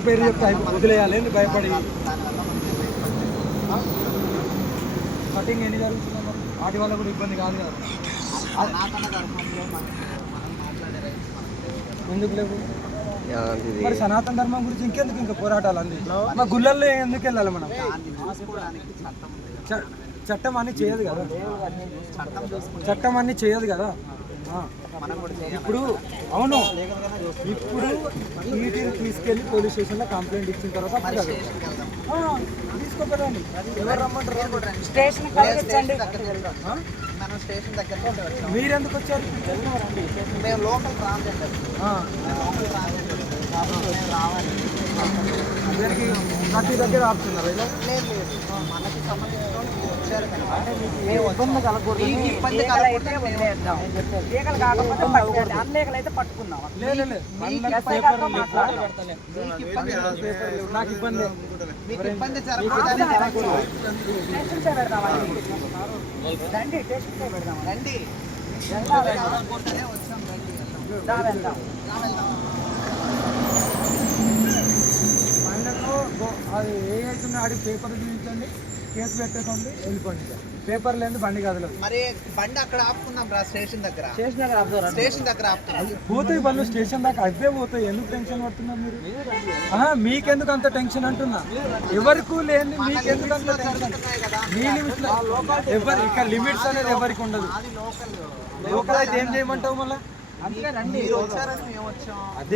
పేరు చెప్తే అయిపో- వదిలేయాలి. ఎందుకు భయపడి? కటింగ్ ఎన్ని జరుగుతుంది వాటి వల్ల కూడా ఇబ్బంది కాదు కదా. ఎందుకు లేవు? మరి సనాతన ధర్మం గురించి ఇంకెందుకు ఇంకా పోరాటాలు అంది? మా గుళ్ళల్లో ఎందుకు వెళ్ళాలి మనం? చట్టం అన్ని చేయదు కదా. చట్టం అన్ని చేయదు కదా. ఇప్పుడు అవును. ఇప్పుడు వీటిని తీసుకెళ్ళి పోలీస్ స్టేషన్లో కంప్లైంట్ ఇచ్చిన తర్వాత ఎవరు రమ్మంటారు? స్టేషన్? మనం స్టేషన్ మీరెందుకు వచ్చారు? మేము లోకల్ ట్రాన్స్జెండర్ లోకల్ అందరికి ప్రతి దగ్గర ఆపుతున్నారు ఇలా లేదు లేదు మనకి సంబంధించిన వచ్చారు కనుక ఏ ఇబ్బంది మీకు ఇబ్బంది లీగల్ కాకపోతే పట్టుకోండి అన్లీగల్ అయితే పట్టుకుందాం లేదు లేదు మీకు వాళ్ళకి ఎస్ఐ పేపర్లు గారితో లేవు. మాట్లాడదాం. మీకు ఇబ్బంది పేపర్లు లేవు. నాకు ఇబ్బంది మీకు ఇబ్బంది జరగకూడదని స్టేషన్ సే పెడదామా రండి స్టేషన్ సే పెడదామా రండి అనుకుంటూనే వచ్చాం రండి రా వెళ్దాం రా వెళ్దాం పండగలో గో- అది ఆడి పేపర్ చూపించండి కేసు పెట్టేసుకోండి వెళ్ళిపోండి. పేపర్ లేని బండి కదలదు. మరి బండి అక్కడ ఆపుకుందాం రా స్టేషన్ దగ్గర. స్టేషన్ దగ్గర ఆపుతారా? స్టేషన్ దగ్గర ఆపుతున్నాం. పోతాయి వాళ్ళు స్టేషన్ దాకా అవే పోతాయి. ఎందుకు టెన్షన్ పడుతున్నారు మీరు? ఆహా, మీకెందుకు అంత టెన్షన్ అంటున్నా? ఎవరికి లేని మీకెందుకు అంత టెన్షన్? మీ లిమిట్స్ ఎవరు ఇక్కడ లిమిట్స్ అనేది ఎవరికి ఉండదు. లోకల్ అయితే ఏం చేయమంటావు మళ్ళీ? అదే.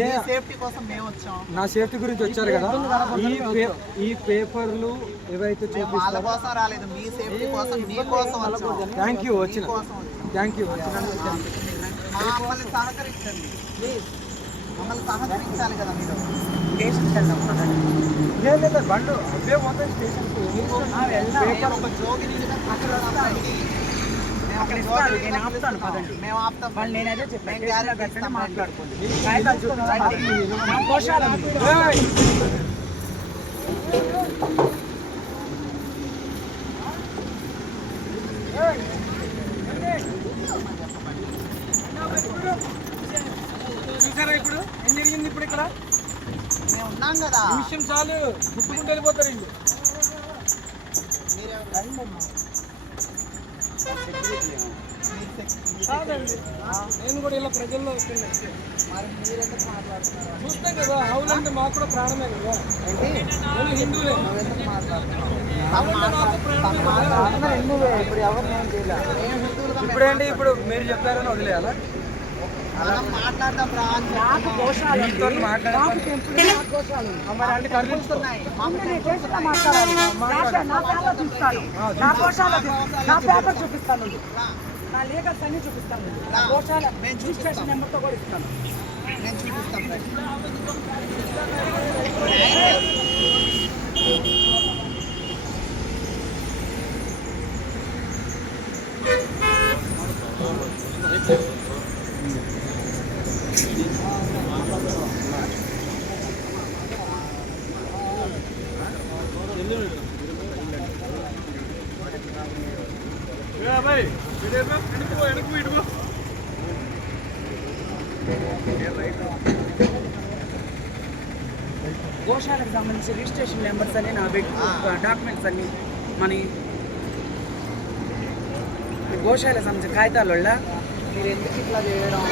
మీ సేఫ్టీ కోసం మేము వచ్చాం నా సేఫ్టీ గురించి వచ్చారు కదా. ఈ పేపర్లు ఏవైతే మేము వాళ్ళ కోసం రాలేదు. మీ సేఫ్టీ కోసం మీ కోసం వచ్చాం. థ్యాంక్ యూ వచ్చిన. థ్యాంక్ యూ సహకరించాలి లేదు లేదు బండ్లు అవే పోతాయి స్టేషన్కి. పేపర్ ఒక జోగిని అక్కడ మేము ఆపుతాం. వాళ్ళు చెప్పాను గ్యారెంటీ మాట్లాడుకోండి! చూసారా ఇప్పుడు? ఏం జరిగింది ఇప్పుడు ఇక్కడ? మేము ఉన్నాం కదా. నిమిషం చాలు. గుట్టుకుంటూ వెళ్ళిపోతారు వీళ్ళు. మీరు రండి అమ్మా. కాదండి నేను కూడా ఇలా ప్రజల్లో వస్తున్నాను మరి మీరెందుకు మాట్లాడుతున్నారు చూస్తాం కదా ఆవులంటే మాకు కూడా ప్రాణమే కదా ఏంటి నేను హిందువులే నువ్వెందుకు మాట్లాడుతున్నావు ఇప్పుడు ఎవరు నేను ఇప్పుడు ఏంటి ఇప్పుడు మీరు చెప్పారని వదిలేయాలా మాట్లాడతాం చూపిస్తాను. అని నా పేపర్ చూపిస్తాను. నా లీగల్స్ అన్ని చూపిస్తాను. మేము రిజిస్ట్రేషన్ నెంబర్తో కూడా ఇస్తాను. నేను చూపిస్తాం రండి. గోశాలకు సంబంధించి రిజిస్ట్రేషన్ నెంబర్స్ అన్ని నా డాక్యుమెంట్స్ అన్ని మన. ఈ గోశాలకు సంబంధించిన కాగితాల వల్ల మీరు ఎందుకు ఇట్లా చేయడం?